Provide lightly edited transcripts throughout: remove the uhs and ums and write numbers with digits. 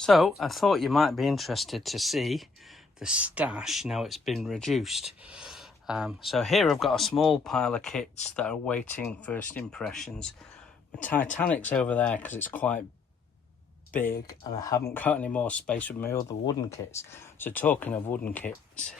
So I thought you might be interested to see the stash now it's been reduced. So here I've got a small pile of kits that are waiting first impressions. My Titanic's over there because it's quite big and I haven't got any more space with my other wooden kits. So talking of wooden kits,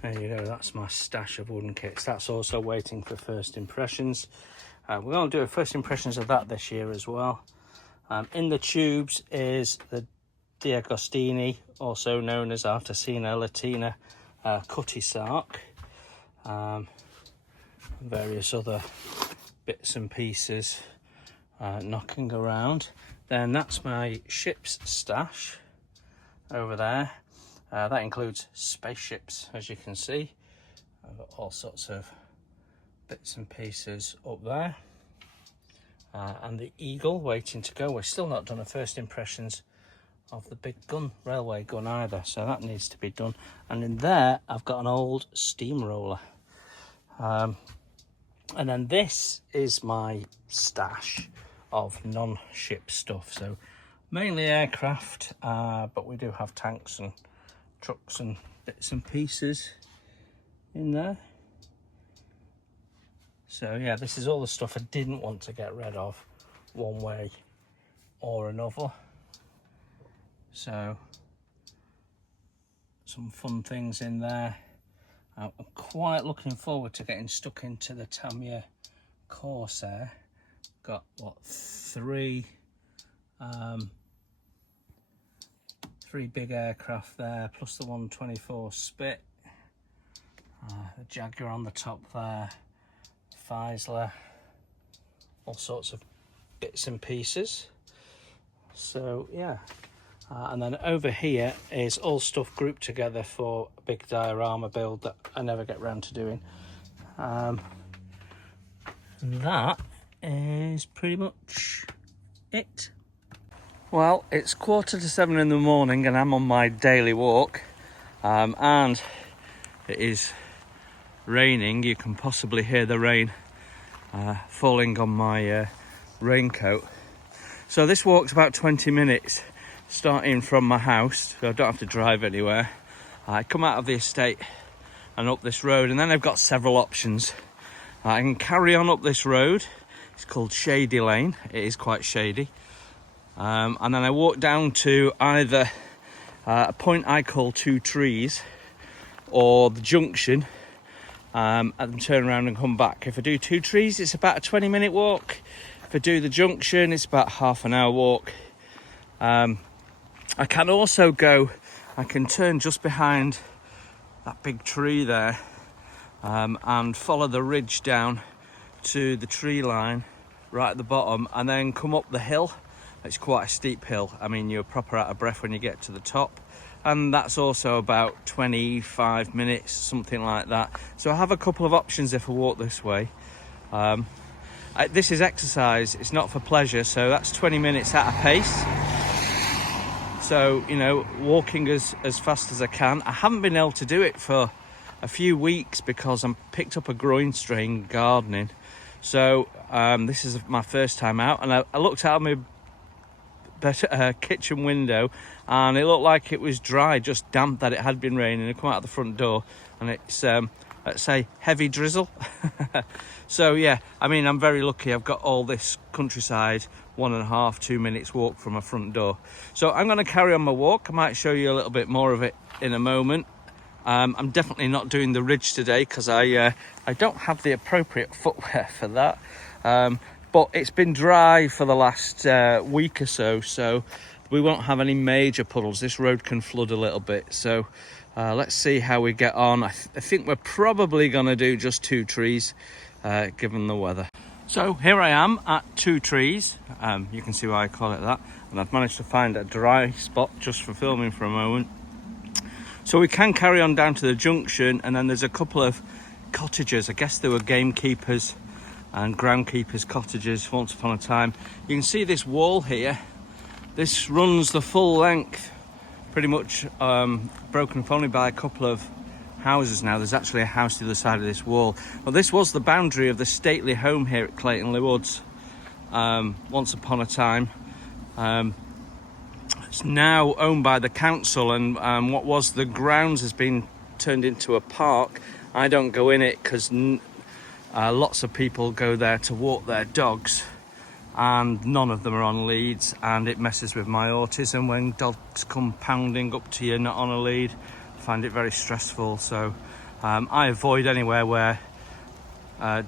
there you go, that's my stash of wooden kits. That's also waiting for first impressions. We're going to do a first impressions of that this year as well. In the tubes is the D'Agostini, also known as Artesina Latina Cutty Sark. Various other bits and pieces knocking around. Then that's my ship's stash over there. That includes spaceships, as you can see. I've got all sorts of bits and pieces up there. And the Eagle waiting to go. We're still not done a first impressions of the big gun, railway gun either, so that needs to be done. And in there I've got an old steamroller. And then this is my stash of non-ship stuff, so mainly aircraft, but we do have tanks and trucks and bits and pieces in there. So yeah, this is all the stuff I didn't want to get rid of one way or another. So some fun things in there. I'm quite looking forward to getting stuck into the Tamiya Corsair. Got what, three big aircraft there, plus the 124 Spit, the Jaguar on the top there, Feisler, all sorts of bits and pieces. So yeah, and then over here is all stuff grouped together for a big diorama build that I never get round to doing. And that is pretty much it. Well, it's 6:45 in the morning and I'm on my daily walk, and it is raining. You can possibly hear the rain falling on my raincoat. So this walk's about 20 minutes, starting from my house, so I don't have to drive anywhere. I come out of the estate and up this road, and then I've got several options. I can carry on up this road. It's called Shady Lane. It is quite shady. And then I walk down to either a point I call Two Trees or the junction, and then turn around and come back. If I do Two Trees, it's about a 20-minute walk. If I do the junction, it's about half an hour walk. I can also go, I can turn just behind that big tree there, and follow the ridge down to the tree line right at the bottom, and then come up the hill. It's quite a steep hill. I mean, you're proper out of breath when you get to the top. And that's also about 25 minutes, something like that. So I have a couple of options if I walk this way. This is exercise, it's not for pleasure, so that's 20 minutes at a pace. So, you know, walking as fast as I can. I haven't been able to do it for a few weeks because I picked up a groin strain gardening. So this is my first time out, and I looked out my kitchen window and it looked like it was dry, just damp, that it had been raining. I come out the front door and it's let's say heavy drizzle. So yeah, I mean, I'm very lucky. I've got all this countryside 1.5-2 minutes walk from my front door. So I'm going to carry on my walk. I might show you a little bit more of it in a moment. I'm definitely not doing the ridge today because I don't have the appropriate footwear for that. But it's been dry for the last week or so, so we won't have any major puddles. This road can flood a little bit, so let's see how we get on. I think we're probably going to do just Two Trees, given the weather. So here I am at Two Trees. You can see why I call it that. And I've managed to find a dry spot just for filming for a moment. So we can carry on down to the junction, and then there's a couple of cottages. I guess they were gamekeepers and groundkeepers' cottages once upon a time. You can see this wall here. This runs the full length, pretty much, broken up only by a couple of houses now. There's actually a house to the other side of this wall. Well, this was the boundary of the stately home here at Clayton-le-Woods once upon a time. It's now owned by the council, and what was the grounds has been turned into a park. I don't go in it because lots of people go there to walk their dogs, and none of them are on leads, and it messes with my autism when dogs come pounding up to you not on a lead. I find it very stressful, so I avoid anywhere where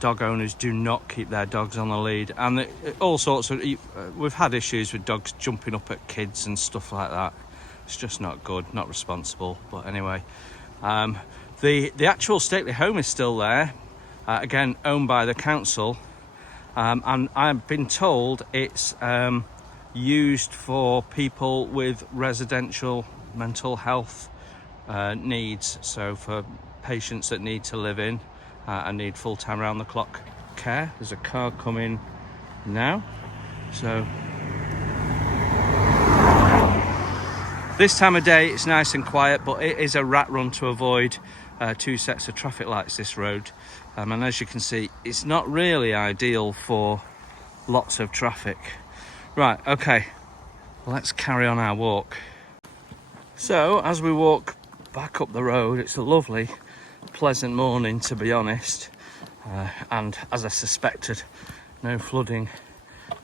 dog owners do not keep their dogs on the lead. And all sorts of we've had issues with dogs jumping up at kids and stuff like that. It's just not good, not responsible. But anyway, the actual stately home is still there, again owned by the council, and I've been told it's used for people with residential mental health needs, so for patients that need to live in and need full-time round-the-clock care. There's a car coming now, so this time of day it's nice and quiet, but it is a rat run to avoid 2 sets of traffic lights, this road, and as you can see it's not really ideal for lots of traffic. Right, okay, let's carry on our walk. So as we walk back up the road, it's a lovely pleasant morning, to be honest, and as I suspected, no flooding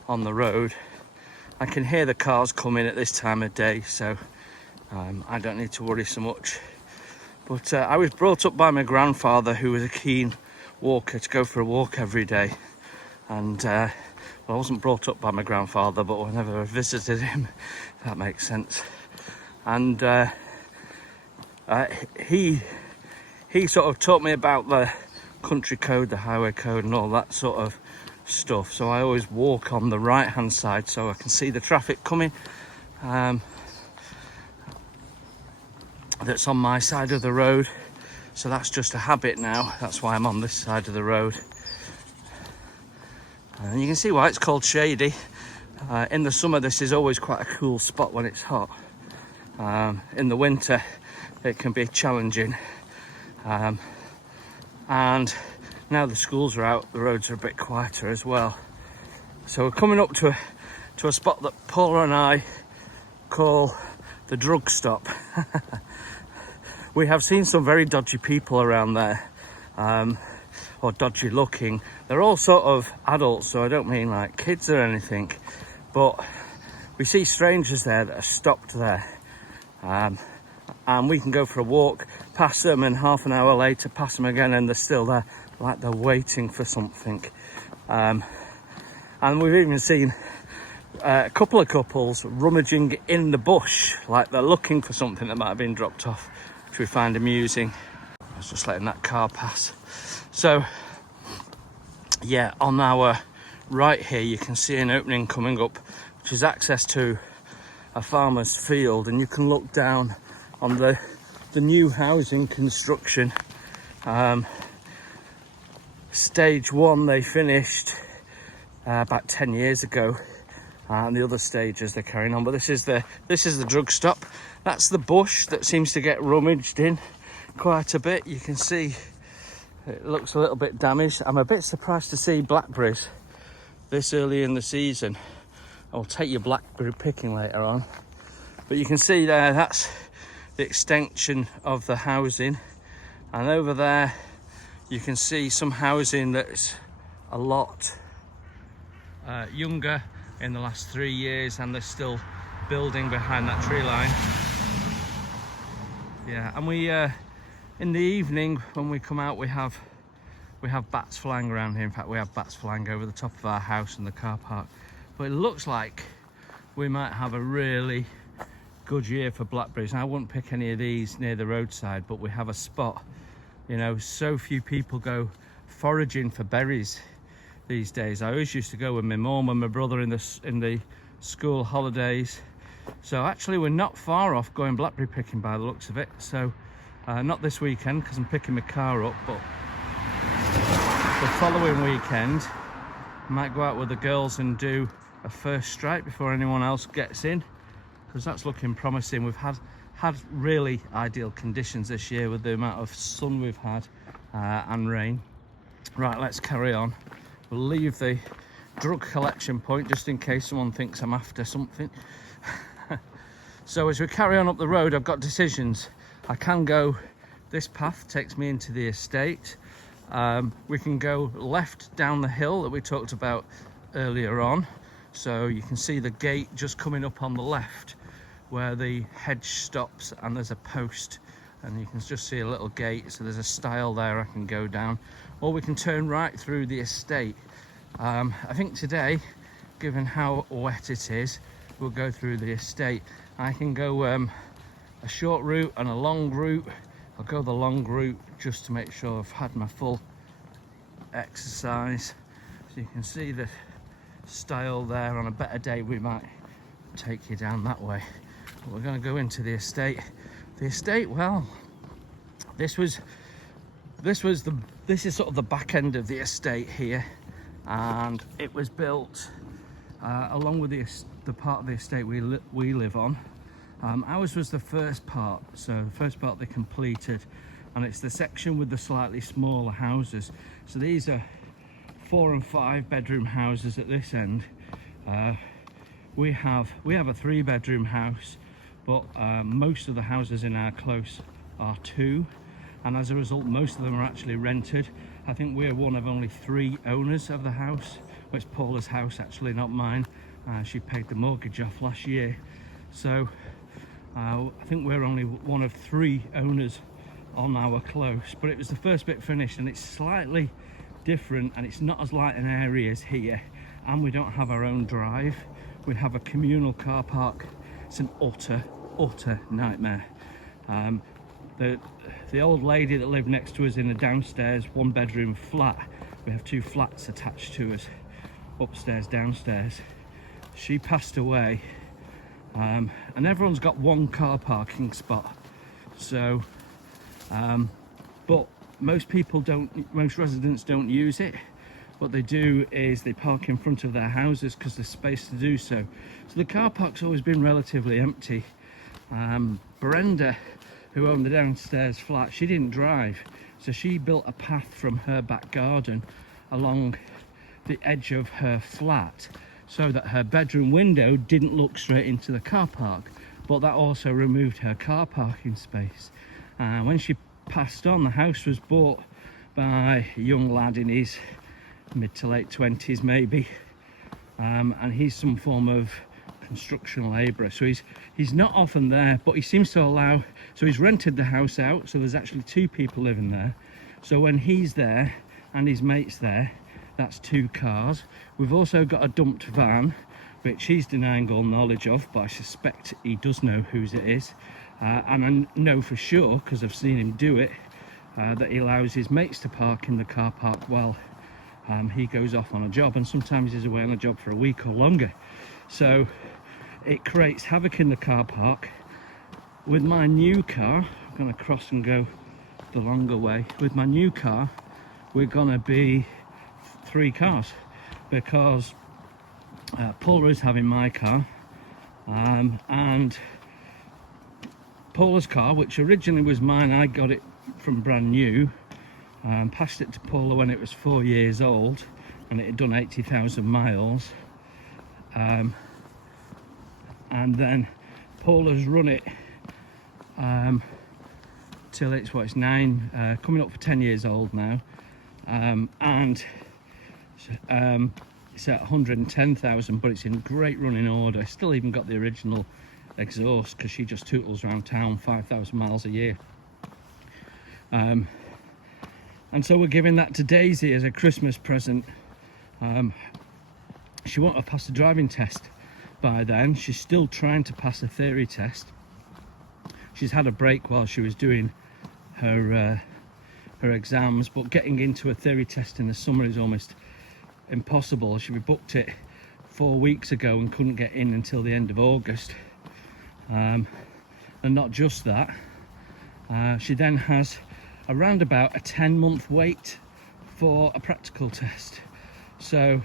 on the road. I can hear the cars coming at this time of day, so I don't need to worry so much. But I was brought up by my grandfather, who was a keen walker, to go for a walk every day. And well, I wasn't brought up by my grandfather, but whenever I visited him, if that makes sense. And he sort of taught me about the country code, the highway code and all that sort of stuff. So I always walk on the right hand side so I can see the traffic coming that's on my side of the road. So that's just a habit now. That's why I'm on this side of the road. And you can see why it's called Shady. In the summer this is always quite a cool spot when it's hot. In the winter it can be challenging. And now the schools are out, the roads are a bit quieter as well. So we're coming up to a spot that Paula and I call the drug stop. We have seen some very dodgy people around there, or dodgy looking. They're all sort of adults, so I don't mean like kids or anything, but we see strangers there that are stopped there. And we can go for a walk past them, and half an hour later pass them again and they're still there, like they're waiting for something. And we've even seen a couple of couples rummaging in the bush, like they're looking for something that might have been dropped off, which we find amusing. I was just letting that car pass. So yeah, on our right here you can see an opening coming up, which is access to a farmer's field, and you can look down on the new housing construction. Stage 1 they finished about 10 years ago, and the other stages they're carrying on. But this is the drug stop. That's the bush that seems to get rummaged in quite a bit. You can see it looks a little bit damaged. I'm a bit surprised to see blackberries this early in the season. I'll take you blackberry picking later on. But you can see there, that's the extension of the housing, and over there you can see some housing that's a lot younger in the last 3 years, and they're still building behind that tree line. Yeah, and we in the evening when we come out we have bats flying around here. In fact, we have bats flying over the top of our house and the car park. But it looks like we might have a really good year for blackberries. And I wouldn't pick any of these near the roadside, but we have a spot. You know, so few people go foraging for berries these days. I always used to go with my mum and my brother in the school holidays. So actually we're not far off going blackberry picking by the looks of it. So not this weekend because I'm picking my car up, but the following weekend I might go out with the girls and do a first strike before anyone else gets in, because that's looking promising. We've had really ideal conditions this year with the amount of sun we've had and rain. Right, let's carry on. We'll leave the drug collection point just in case someone thinks I'm after something. So as we carry on up the road, I've got decisions. I can go, this path takes me into the estate. We can go left down the hill that we talked about earlier on. So you can see the gate just coming up on the left where the hedge stops, and there's a post, and you can just see a little gate, so there's a stile there I can go down. Or we can turn right through the estate. I think today, given how wet it is, we'll go through the estate. I can go a short route and a long route. I'll go the long route just to make sure I've had my full exercise. So you can see the stile there. On a better day we might take you down that way. But we're going to go into the estate. The estate, well, this is sort of the back end of the estate here, and it was built along with the part of the estate we live on. Ours was the first part, so the first part they completed, and it's the section with the slightly smaller houses. So these are 4 and 5 bedroom houses at this end. We have a 3-bedroom house, but most of the houses in our close are 2, and as a result most of them are actually rented. I think we're one of only 3 owners of the house. Well, it's Paula's house actually, not mine. She paid the mortgage off last year, so I think we're only one of 3 owners on our close. But it was the first bit finished, and it's slightly different, and it's not as light an area as here, and we don't have our own drive. We have a communal car park. It's an utter nightmare. The old lady that lived next to us in a downstairs 1-bedroom flat, we have 2 flats attached to us, upstairs, downstairs. She passed away, and everyone's got 1 car parking spot. So, but most residents don't use it. What they do is they park in front of their houses because there's space to do so. So the car park's always been relatively empty. Brenda, who owned the downstairs flat, she didn't drive, so she built a path from her back garden along the edge of her flat so that her bedroom window didn't look straight into the car park, but that also removed her car parking space. When she passed on, the house was bought by a young lad in his mid to late 20s maybe, and he's some form of construction labourer, so he's not often there, but he seems to allow, so he's rented the house out, so there's actually 2 people living there. So when he's there and his mate's there, that's 2 cars. We've also got a dumped van, which he's denying all knowledge of, but I suspect he does know whose it is, and I know for sure, because I've seen him do it, that he allows his mates to park in the car park while he goes off on a job, and sometimes he's away on a job for a week or longer. So it creates havoc in the car park. With my new car, I'm going to cross and go the longer way. With my new car, we're going to be 3 cars, because Paula is having my car, and Paula's car, which originally was mine, I got it from brand new, passed it to Paula when it was 4 years old, and it had done 80,000 miles. And then Paula's run it till it's 9, coming up for 10 years old now, and it's at 110,000, but it's in great running order. Still even got the original exhaust, because she just tootles around town 5,000 miles a year. And so we're giving that to Daisy as a Christmas present. She won't have passed a driving test by then. She's still trying to pass a theory test. She's had a break while she was doing her exams, but getting into a theory test in the summer is almost impossible. She booked it 4 weeks ago and couldn't get in until the end of August. And not just that, she then has around about a 10-month wait for a practical test. So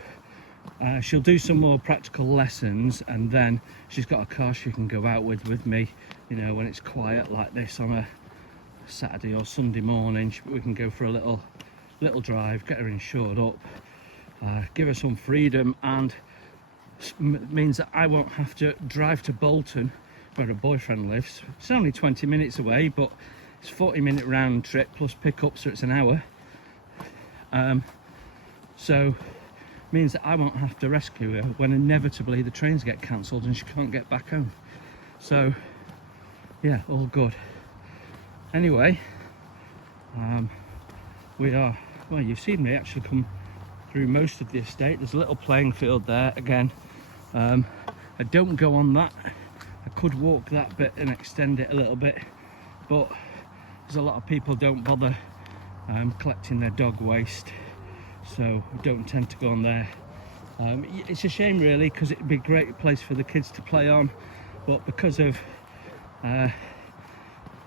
she'll do some more practical lessons, and then she's got a car she can go out with me, you know, when it's quiet like this on a Saturday or Sunday morning. We can go for a little drive, get her insured up, give her some freedom, and means that I won't have to drive to Bolton where her boyfriend lives. It's only 20 minutes away, but it's a 40-minute round trip plus pick-up, so it's an hour. So means that I won't have to rescue her when inevitably the trains get cancelled and she can't get back home. So yeah, all good. Anyway, we are, well, you've seen me actually come through most of the estate. There's a little playing field there again. I don't go on that. I could walk that bit and extend it a little bit, but there's a lot of people don't bother collecting their dog waste, so we don't tend to go on there. It's a shame really, because it'd be a great place for the kids to play on, but because of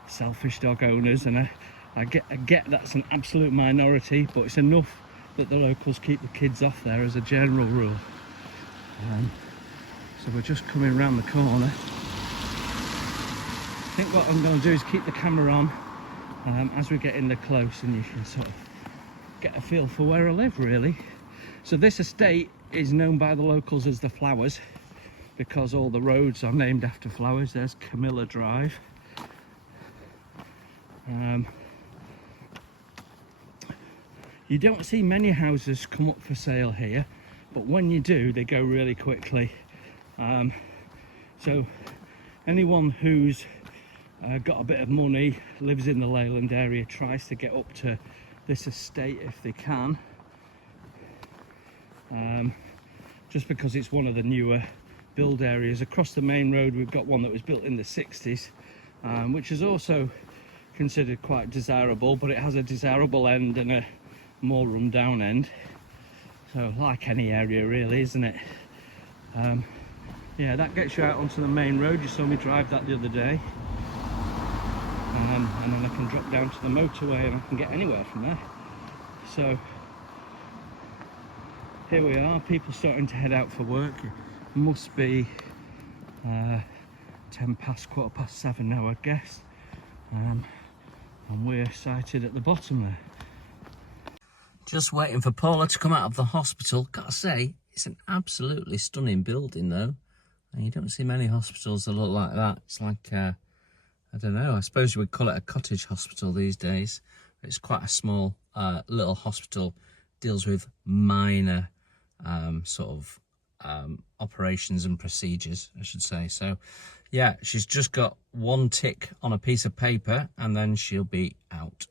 selfish dog owners, and I get that's an absolute minority, but it's enough that the locals keep the kids off there as a general rule. So we're just coming around the corner. I think what I'm going to do is keep the camera on as we get in there close, and you can sort of get a feel for where I live really. So this estate is known by the locals as the Flowers, because all the roads are named after flowers. There's Camilla Drive. You don't see many houses come up for sale here, but when you do, they go really quickly. So anyone who's got a bit of money, lives in the Leyland area, tries to get up to this estate if they can, just because it's one of the newer build areas. Across the main road we've got one that was built in the 60s, which is also considered quite desirable, but it has a desirable end and a more run down end, so like any area really, isn't it? Yeah, that gets you out onto the main road. You saw me drive that the other day, and then I can drop down to the motorway and I can get anywhere from there. So here we are, people starting to head out for work. It must be 10 past, quarter past 7 now, I guess, and we're sighted at the bottom there. Just waiting for Paula to come out of the hospital. Gotta say, it's an absolutely stunning building though, and you don't see many hospitals that look like that. It's like I don't know, I suppose you would call it a cottage hospital these days. It's quite a small little hospital, deals with minor operations and procedures, I should say. So yeah, she's just got one tick on a piece of paper and then she'll be out.